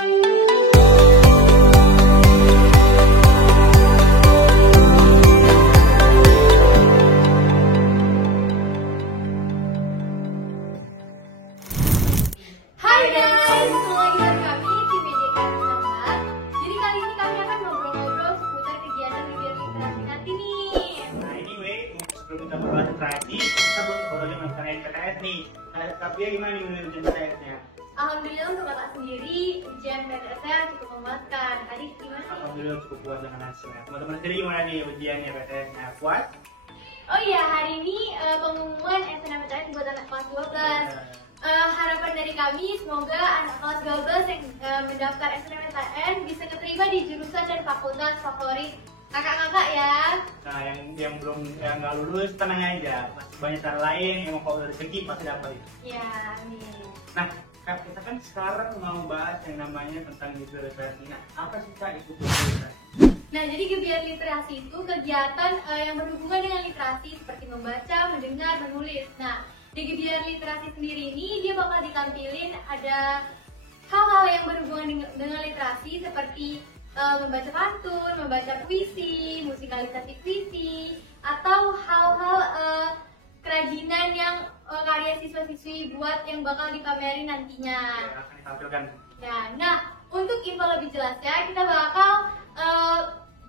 Hai guys, kembali dengan kami tim BDK Nambah. Jadi kali ini kami akan ngobrol-ngobrol seputar kegiatan Gebiar Literasi nanti nih. Nah anyway, sebelum kita membahas literasi, kita boleh melakukan PTS nih. Nah, tapi gimana nih menurut ujian PTS-nya? Alhamdulillah untuk kakak sendiri ujian PTS-nya cukup memuaskan. Adik gimana nih? Alhamdulillah cukup puas dengan hasilnya. Teman-teman sendiri gimana nih ujiannya PTS-nya? Puas? Oh iya, hari ini pengumuman SNMPTN buat anak kelas 12. Harapan dari kami semoga anak kelas 12 yang mendaftar SNMPTN bisa keterima di jurusan dan fakultas favorit kakak-kakak ya. Nah yang belum yang nggak lulus tenang aja, masih banyak cara lain yang mau kalau rezeki pasti dapat. Ya, amin. Nah Kak, kita kan sekarang mau bahas yang namanya tentang Gebiar Literasi. Nah apa sih Kak itu Gebiar Literasi? Nah, jadi Gebiar Literasi itu kegiatan yang berhubungan dengan literasi seperti membaca, mendengar, menulis. Nah, di Gebiar Literasi sendiri ini dia bakal ditampilin ada hal-hal yang berhubungan dengan literasi seperti membaca pantun, membaca puisi, musikalisasi puisi, atau hal-hal kerajinan yang karya siswa-siswi buat yang bakal dipamerin nantinya. Yang akan ditampilkan. Ya, nah untuk info lebih jelasnya kita bakal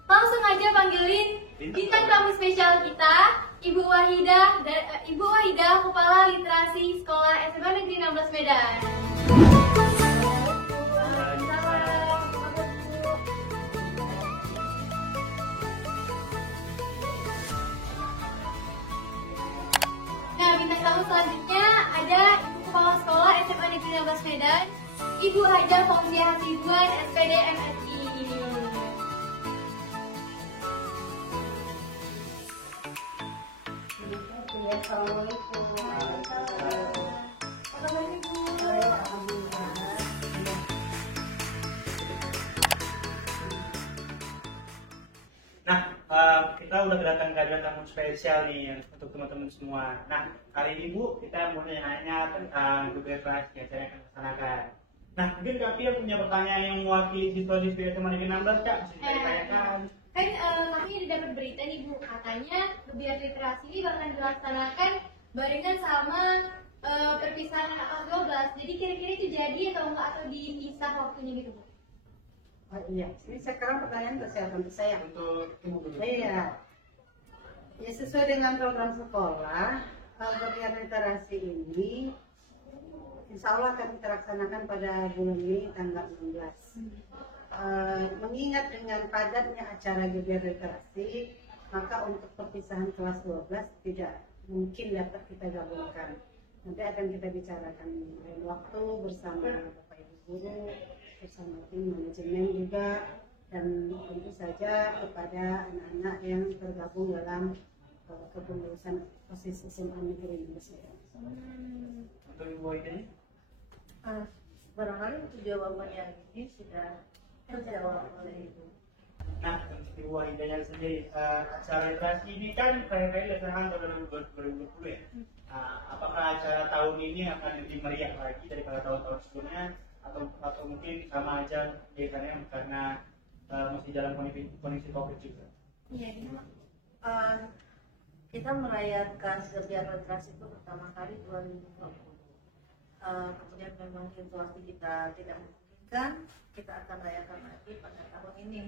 langsung aja panggilin bintang tamu spesial kita, Ibu Wahidah, Kepala Literasi Sekolah SMA Negeri 16 Medan. Nah, bintang tamu selanjutnya ada Ibu Kepala Sekolah SMA Negeri 16 Medan, Ibu Haja Fauzia Hasibuan, SPD MSI. Assalamualaikum. Apa kabar Ibu? Nah, kita udah kedatangan kehadiran tamu spesial nih untuk teman-teman semua. Nah, kali ini Bu, kita mau nanya tentang Gebiar Literasi yang saya akan laksanakan. Nah, mungkin Kak Pia punya pertanyaan yang mewakili siswa-siswi SMA Negeri 16, Kak? Bisa ditanyakan. Kan kami dapat berita nih Bu, katanya Gebiar Literasi ini bakal dilaksanakan barengan sama perpisahan anak kelas 12. Jadi kira-kira itu jadi atau enggak, atau dipisah waktunya gitu Bu? Oh iya, ini sekarang pertanyaan untuk saya. Untuk Ibu dulu. Iya. Ya sesuai dengan program sekolah, Gebiar Literasi ini insya Allah akan kita laksanakan pada bulan ini tanggal 16. Mengingat dengan padatnya acara Gebiar Literasi, maka untuk perpisahan kelas 12 tidak mungkin dapat kita gabungkan. Nanti akan kita bicarakan lain waktu bersama Bapak Ibu Guru, bersama tim manajemen juga, dan tentu saja kepada anak-anak yang tergabung dalam kepengurusan OSIS SMA Negeri 16 Medan. Untuk Ibu Wahidah? Barangkali untuk jawabannya ini sudah terjawab oleh Ibu. Nah, untuk Ibu Wahidahnya sendiri, acara literasi ini kan kayaknya dilaksanakan tahun 2020 ya. Apakah acara tahun ini akan lebih meriah lagi daripada tahun-tahun sebelumnya, atau mungkin sama aja kaitannya karena masih dalam kondisi COVID juga? Iya, gimana? Kita merayakan Gebiar Literasi itu pertama kali 2020. Kemudian memang situasi kita tidak memungkinkan, kita akan rayakan lagi pada tahun ini.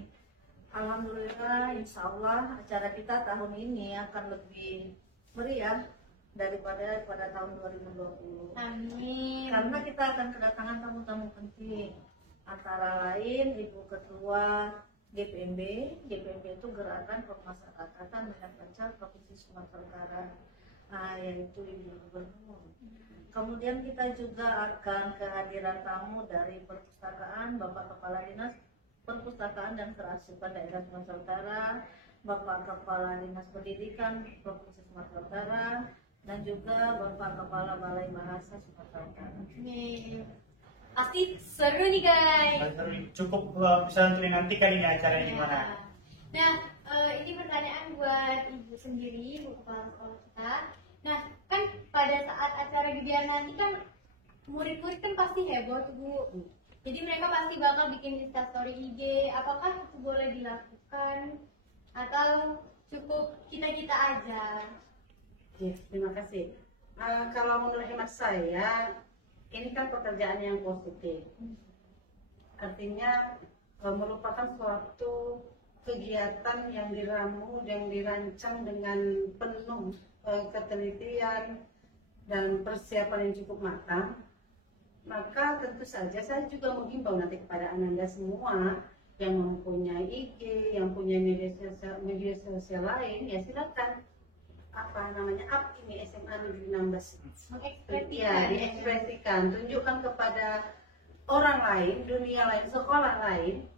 Alhamdulillah, insya Allah acara kita tahun ini akan lebih meriah daripada pada tahun 2020. Amin. Karena kita akan kedatangan tamu-tamu penting, antara lain Ibu Ketua GPMB. GPMB itu Gerakan Pemasyarakatan Minat Baca Provinsi Sumatera Utara, yaitu Ibu Gubernur. Kemudian kita juga akan kehadiran tamu dari perpustakaan, Bapak Kepala Dinas Perpustakaan dan Kearsipan Daerah Sumatera Utara, Bapak Kepala Dinas Pendidikan Provinsi Sumatera Utara, dan juga Bapak Kepala Balai Bahasa Sumatera Utara. Nih, pasti seru nih guys. Cukup bisa untuk nantikan ini acaranya gimana. Nah, ini pertanyaan buat Ibu sendiri, Bu Kepala Sekolah kita. Nah, kan pada saat acara Gebiar nanti kan murid-murid kan pasti heboh tuh Bu. Jadi mereka pasti bakal bikin instastory IG. Apakah itu boleh dilakukan atau cukup kita aja? Oke, terima kasih. Kalau menurut hemat saya, ini kan pekerjaan yang positif. Artinya merupakan suatu kegiatan yang diramu, yang dirancang dengan penuh ketelitian dan persiapan yang cukup matang. Maka tentu saja saya juga menghimbau nanti kepada Ananda semua yang mempunyai IG, yang punya media sosial lain, ya silakan up ini SMA Negeri 16. Ya, diekspresikan, tunjukkan kepada orang lain, dunia lain, sekolah lain,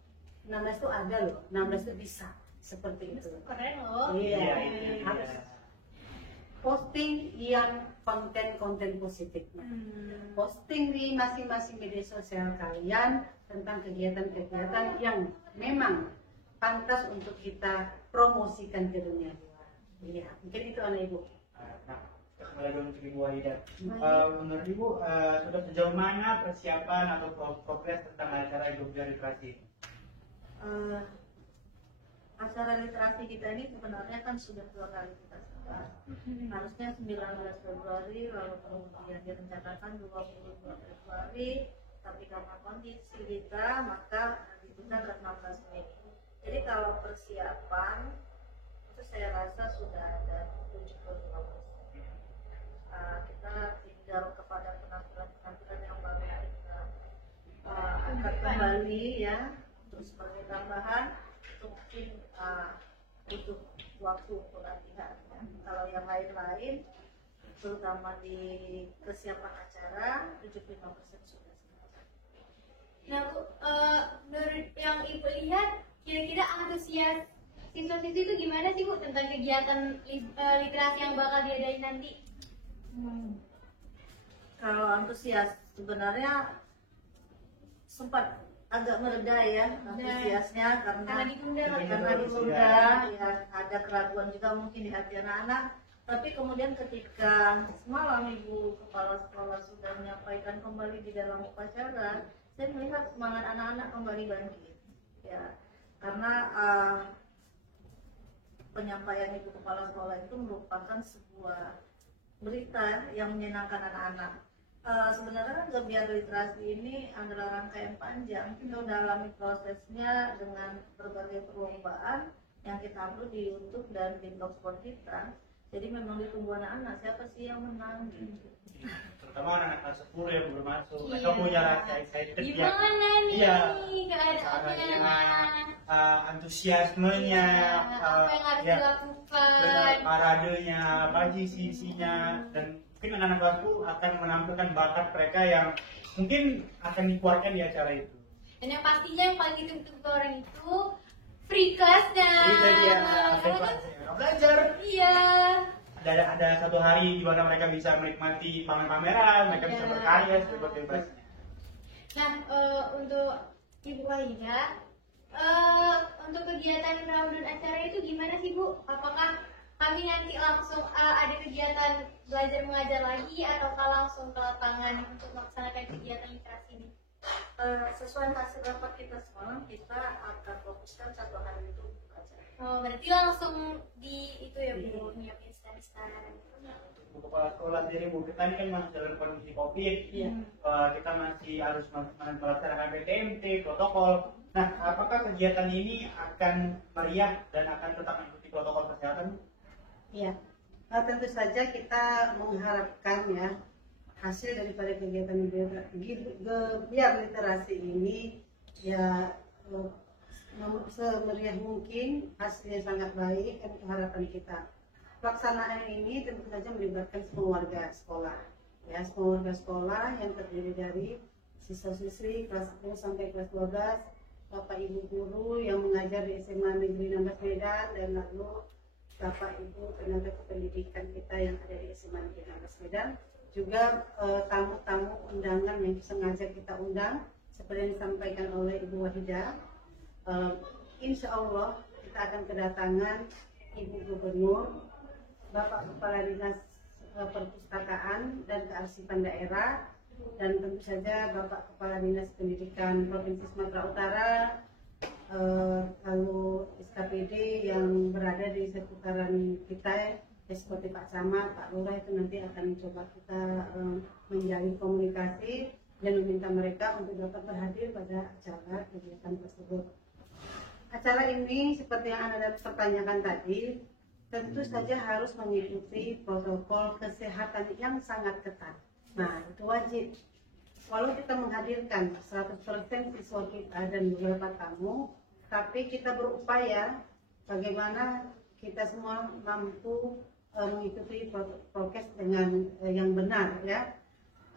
16 itu ada loh, 16 itu bisa, seperti itu. Keren loh. Iya, harus posting yang konten-konten positifnya. Posting di masing-masing media sosial kalian tentang kegiatan-kegiatan yang memang pantas untuk kita promosikan ke dunia luar. Iya, mungkin itu anak ibu. Nah, mulai dulu untuk Ibu Wahida. Menurut Ibu, sudah sejauh mana persiapan atau progres tentang acara Jogja Literasi? Acara literasi kita ini sebenarnya kan sudah 2 kali kita sebar. Harusnya 19 Februari, lalu kemudian direncanakan 22 Februari, tapi karena kondisi kita maka ditunda ke 16 Mei. Jadi kalau persiapan itu saya rasa sudah ada 75%. Kita tinggal kepada penampilan yang baru kita angkat kembali ya, terus sebagai tambahan itu mungkin butuh waktu untuk latihan ya. Kalau yang lain-lain terutama di persiapan acara 75% sudah selesai. Nah, Bu, menurut yang Ibu lihat, kira-kira antusias siswa-siswi itu gimana sih, Bu, tentang kegiatan literasi yang bakal diadain nanti? Kalau antusias sebenarnya sempat agak mereda ya antusiasnya karena ditunda ya, ada keraguan juga mungkin di hati anak-anak. Tapi kemudian ketika semalam Ibu Kepala Sekolah sudah menyampaikan kembali di dalam upacara, saya melihat semangat anak-anak kembali bangkit ya, karena penyampaian Ibu Kepala Sekolah itu merupakan sebuah berita yang menyenangkan anak-anak. Sebenarnya kan Gebiar Literasi ini adalah rangkaian panjang. Kita udah alami prosesnya dengan berbagai perlombaan yang kita upload di YouTube dan di blogspot kita. Jadi memang ditunggu anak-anak, siapa sih yang menang gitu. Terutama anak-anak kelas 10 yang belum masuk. Mereka punya rasa excited ya. Gimana nih keadaannya? Antusiasmenya, apa yang harus dilakukan? Paradenya, apa sih isinya, dan mungkin anak-anak kelas 10 akan menampilkan bakat mereka yang mungkin akan dikeluarkan di acara itu. Dan yang pastinya yang paling ditunggu orang itu free class-nya. Itu dia, belajar. Iya. Ada satu hari di mana mereka bisa menikmati pameran-pameran, mereka bisa berkarya sebebas-bebasnya. Nah, untuk Ibu Wahida, untuk kegiatan Ramadan acara itu gimana sih, Bu? Apakah kami nanti langsung ada kegiatan belajar mengajar lagi ataukah langsung ke lapangan untuk melaksanakan kegiatan literasi ini? Sesuai hasil rapat kita semalam, kita akan fokuskan 1 hari itu untuk acara. Oh, berarti langsung di itu ya, Bu, nyiapin stand-stand. Untuk kepala sekolah sendiri, Bu, kita ini kan masih dalam kondisi COVID. Kita masih harus melaksanakan PTMT, protokol. Nah, apakah kegiatan ini akan meriah dan akan tetap mengikuti protokol kesehatan? Iya, tentu saja kita mengharapkan ya hasil daripada kegiatan Gebiar Literasi ini ya semeriah mungkin, hasilnya sangat baik dan harapan kita. Pelaksanaan ini tentu saja melibatkan semua warga sekolah, ya semua warga sekolah yang terdiri dari siswa-siswi kelas 10 sampai kelas 12, Bapak Ibu guru yang mengajar di SMA Negeri 16 Medan, dan lalu Bapak Ibu tenaga kependidikan kita yang ada di SMA Negeri 16 Medan, juga tamu-tamu undangan yang sengaja kita undang seperti yang disampaikan oleh Ibu Wahida. Insya Allah kita akan kedatangan Ibu Gubernur, Bapak Kepala Dinas Perpustakaan dan Kearsipan Daerah, dan tentu saja Bapak Kepala Dinas Pendidikan Provinsi Sumatera Utara, lalu SKPD yang berada di seputaran kita, seperti Pak Camat, Pak Lurah, itu nanti akan coba kita menjalin komunikasi dan meminta mereka untuk dapat berhadir pada acara kegiatan tersebut. Acara ini seperti yang Anda pertanyakan tadi, tentu saja harus mengikuti protokol kesehatan yang sangat ketat. Nah, itu wajib. Walau kita menghadirkan 100% siswa kita dan beberapa tamu, tapi kita berupaya bagaimana kita semua mampu mengikuti prokes dengan yang benar, ya.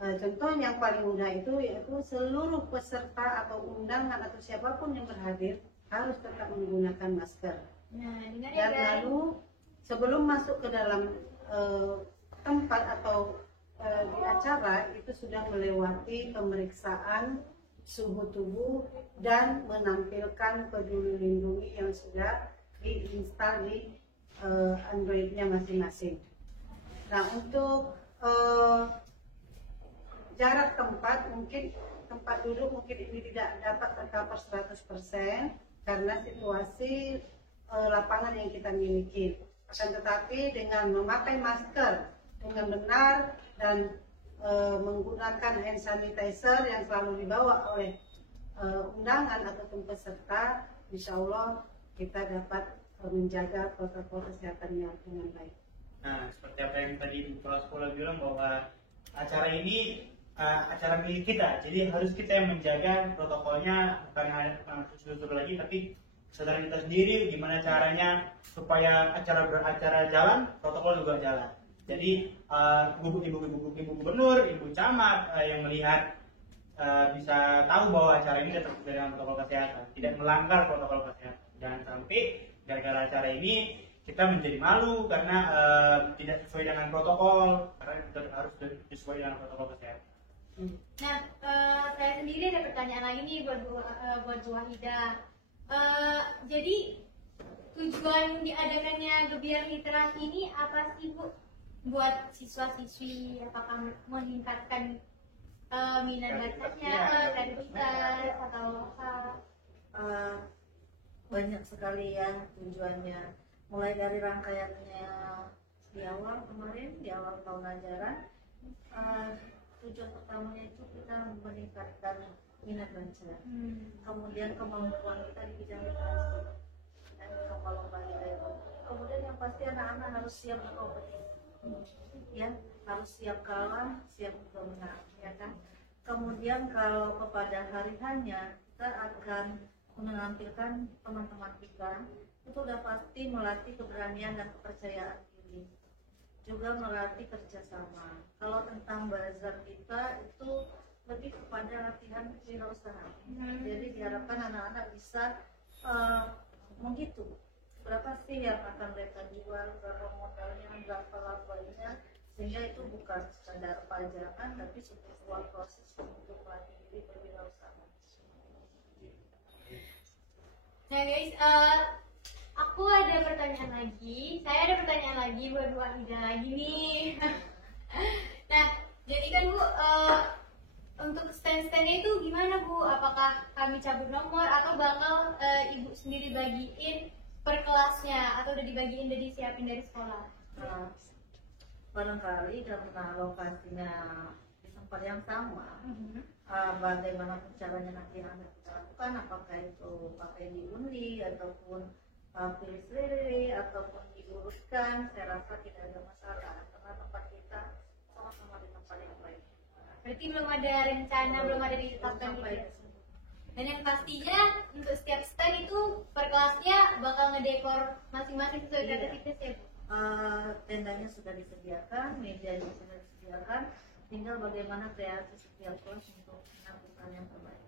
Contoh yang paling mudah itu yaitu seluruh peserta atau undangan atau siapapun yang berhadir harus tetap menggunakan masker. Nah, dengar ya Dan guys. lalu sebelum masuk ke dalam tempat atau di acara itu sudah melewati pemeriksaan suhu tubuh dan menampilkan peduli lindungi yang sudah diinstal di Android-nya masing-masing. Nah, untuk jarak tempat, mungkin tempat duduk mungkin ini tidak dapat tercover 100% karena situasi lapangan yang kita miliki. Akan tetapi dengan memakai masker dengan benar dan menggunakan hand sanitizer yang selalu dibawa oleh undangan ataupun peserta, insya Allah kita dapat menjaga protokol kesehatannya dengan baik. Nah, seperti apa yang tadi Kepala Sekolah bilang bahwa acara ini acara milik kita, jadi harus kita yang menjaga protokolnya, bukan hanya khusus lagi, tapi kesadaran kita sendiri gimana caranya supaya acara jalan, protokol juga jalan. Jadi ibu gubernur, ibu camat yang melihat bisa tahu bahwa acara ini tetap sesuai dengan protokol kesehatan, tidak melanggar protokol kesehatan. Jangan sampai gara-gara acara ini kita menjadi malu karena tidak sesuai dengan protokol, karena harus sesuai dengan protokol kesehatan. Nah, saya sendiri ada pertanyaan lagi nih buat Bu Wahida. Jadi tujuan diadakannya Gebiar Literasi ini apa sih, Bu? Buat siswa-siswi, apakah meningkatkan minat bacanya, kreativitas atau apa? Banyak sekali ya tujuannya, mulai dari rangkaiannya di awal kemarin, di awal tahun ajaran. Tujuan utamanya itu kita meningkatkan minat baca, kemudian kemampuan kita di bidang literasi dan lomba itu. Kemudian yang pasti anak-anak harus siap berkompetisi, ya, harus siap kalah, siap juga menang, ya kan. Kemudian kalau kepada hari hanya kita akan menampilkan teman-teman kita, itu udah pasti melatih keberanian dan kepercayaan diri, juga melatih kerjasama. Kalau tentang bazar kita itu lebih kepada latihan wirausaha. Jadi diharapkan anak-anak bisa menghitung berapa sih yang akan mereka jual, berapa modalnya, berapa labanya, sehingga itu bukan sekedar pajangan tapi sebuah proses untuk melatih diri berwirausaha. Nah guys, aku ada pertanyaan lagi. Saya ada pertanyaan lagi buat Bu Wahida lagi nih. Nah, jadi kan Bu, untuk stand-standnya itu gimana Bu? Apakah kami cabut nomor atau bakal Ibu sendiri bagiin per kelasnya atau udah dibagiin, udah disiapin dari sekolah? Barangkali karena lokasinya di tempat yang sama, bagaimana caranya nanti yang akan kita lakukan, apakah itu pakai diundi ataupun pilih sendiri ataupun diuruskan, saya rasa tidak ada masalah karena tempat kita sama-sama di tempat yang baik. Berarti belum ada rencana, belum ada ditetapkan gitu. Dan yang pastinya untuk setiap stand itu per kelasnya bakal ngedekor masing-masing sesuai kreativitas ya Bu? Tendanya sudah disediakan, meja sudah disediakan, tinggal bagaimana kreasi setiap kelas untuk melakukan yang terbaik.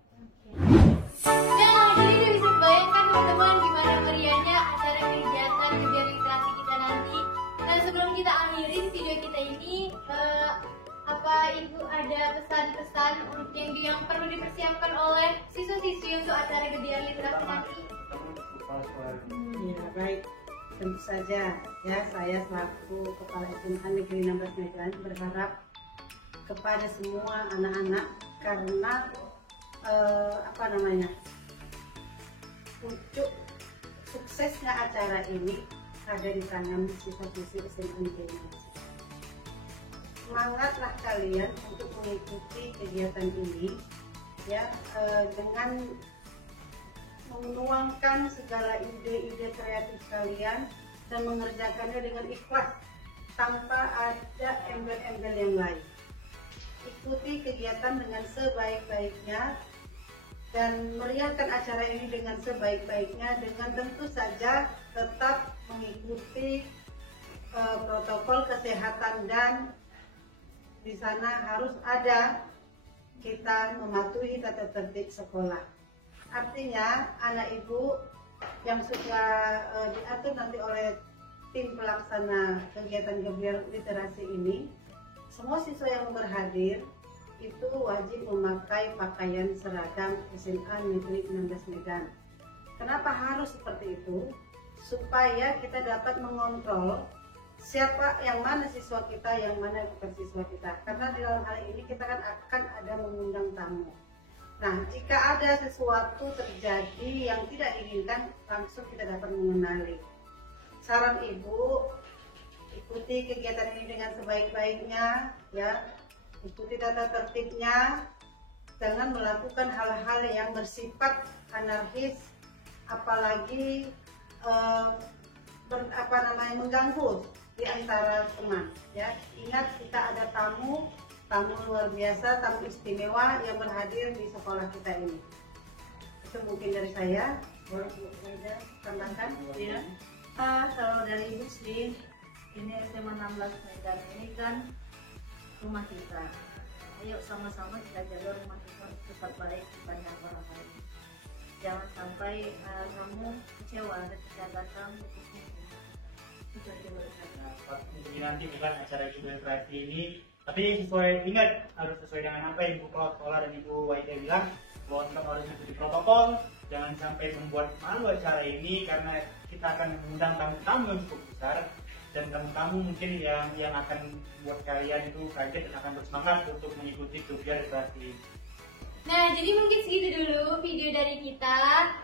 Nah, jadi bisa bayangkan teman-teman gimana meriahnya acara kegiatan Gebiar Literasi kita nanti. Nah, sebelum kita akhirin video kita ini, apa Ibu ada pesan-pesan yang perlu dipersiapkan oleh siswa-siswi untuk acara Gebiar Literasi nanti? Ya, baik. Tentu saja ya, saya selaku Kepala SMA Negeri 16 Medan berharap kepada semua anak-anak karena pucuk suksesnya acara ini ada di tangan siswa-siswi SMA Negeri. Semangatlah kalian untuk mengikuti kegiatan ini ya, dengan menuangkan segala ide-ide kreatif kalian dan mengerjakannya dengan ikhlas tanpa ada embel-embel yang lain. Ikuti kegiatan dengan sebaik-baiknya dan meriahkan acara ini dengan sebaik-baiknya, dengan tentu saja tetap mengikuti protokol kesehatan, dan di sana harus ada kita mematuhi tata tertib sekolah. Artinya anak ibu yang sudah diatur nanti oleh tim pelaksana kegiatan gebiar literasi ini, semua siswa yang berhadir itu wajib memakai pakaian seragam SMA Negeri 16 Medan. Kenapa harus seperti itu? Supaya kita dapat mengontrol siapa, yang mana siswa kita, yang mana bukan siswa kita. Karena di dalam hal ini kita kan akan ada mengundang tamu. Nah, jika ada sesuatu terjadi yang tidak diinginkan, langsung kita dapat mengenali. Saran ibu, ikuti kegiatan ini dengan sebaik-baiknya, ya. Ikuti tata tertibnya, jangan melakukan hal-hal yang bersifat anarkis, apalagi mengganggu di antara teman. Ya, ingat kita ada tamu luar biasa, tamu istimewa yang berhadir di sekolah kita ini. Itu mungkin dari saya. Boleh saja tambahkan? Ya. Kalau dari ibu sih, ini SMA 16 Medan ini kan rumah kita. Ayo sama-sama kita jaga rumah kita tetap baik banyak orang lain. Jangan sampai kamu kecewa ketika datang. Jadi nanti bukan acara literasi ini, tapi sesuai, ingat harus sesuai dengan apa yang Ibu Kepala Sekolah dan Ibu Waida bilang, bahwa tetap harus mengikuti protokol. Jangan sampai membuat malu acara ini, karena kita akan mengundang tamu-tamu yang cukup besar, dan tamu-tamu mungkin yang akan buat kalian itu kaget dan akan bersemangat untuk mengikuti kegiatan literasi. Nah, jadi mungkin segitu dulu video dari kita.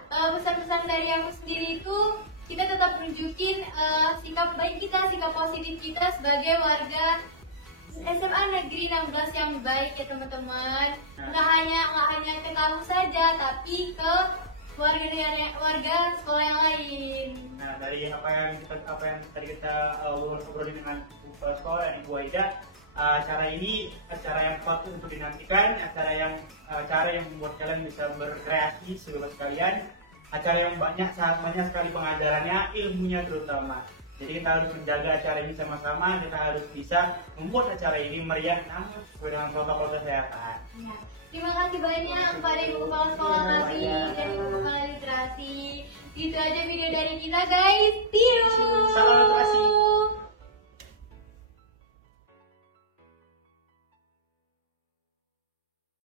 Pesan-pesan dari aku sendiri itu, kita tetap nunjukin sikap baik kita, sikap positif kita sebagai warga SMA Negeri 16 yang baik ya teman-teman. Nggak hanya ke kamu saja, tapi ke warga sekolah yang lain. Nah, dari apa yang tadi kita obrolin dengan Kepala Sekolah dan Ibu Aida, acara ini acara yang patut untuk dinantikan, acara yang membuat kalian bisa berkreasi sebebas kalian, acara yang sangat banyak sekali pengajarannya, ilmunya terutama. Jadi kita harus menjaga acara ini sama-sama, kita harus bisa membuat acara ini meriah namun sesuai dengan protokol kesehatan. Ya. Terima kasih banyak kepada Ibu Kepala Sekolah kami dan Ibu Kepala Literasi. Gitu aja video dari kita guys. See you. Salam